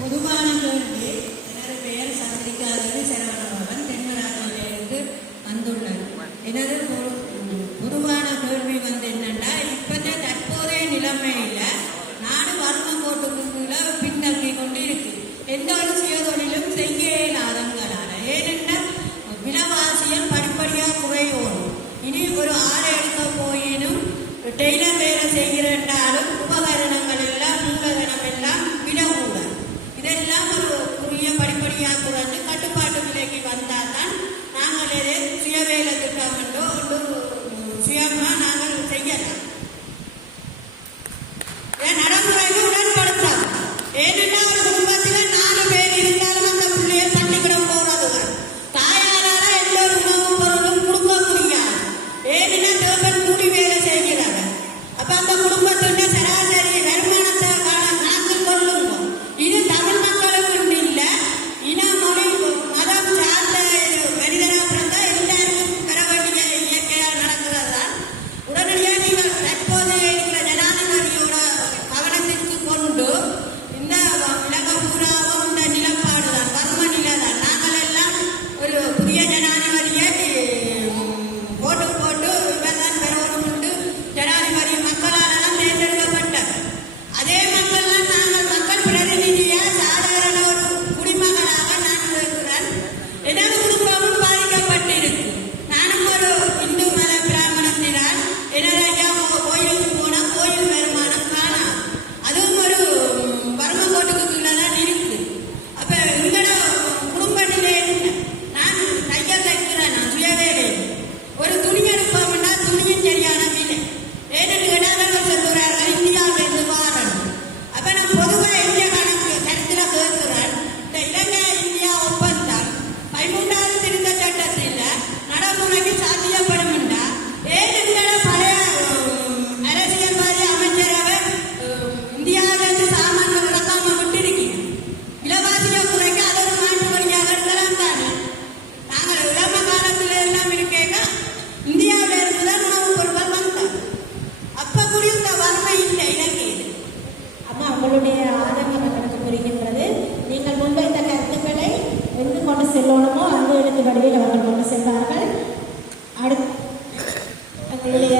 புதுமானிலிருந்து எனது பெயர் சாதிக்காதது செலவனவன் தென்மராஜிலிருந்து வந்துள்ளது எனது பொதுவான கேள்வி வந்து என்னன்னா இப்போதே தற்போதைய நிலைமையில் நாடு வறுமை கோட்டுக்குள்ள பின்னோக்கி கொண்டு இருக்கு. எந்த ஒரு சுயதொழிலும் செய்ய இயலாதங்களால் ஏனென்றால் விலவாசியம் படிப்படியாக குறைவோம் இனி ஒரு ஆடை எடுக்க போயினும் டெய்லர் வேலை செய்கிறேன்றாலும் உபகரணம் Thank you. சொல்லணுமோ அந்த எழுத்து வடிவில் அவர்கள் கொண்டு சென்றார்கள். அடுத் தங்களுடைய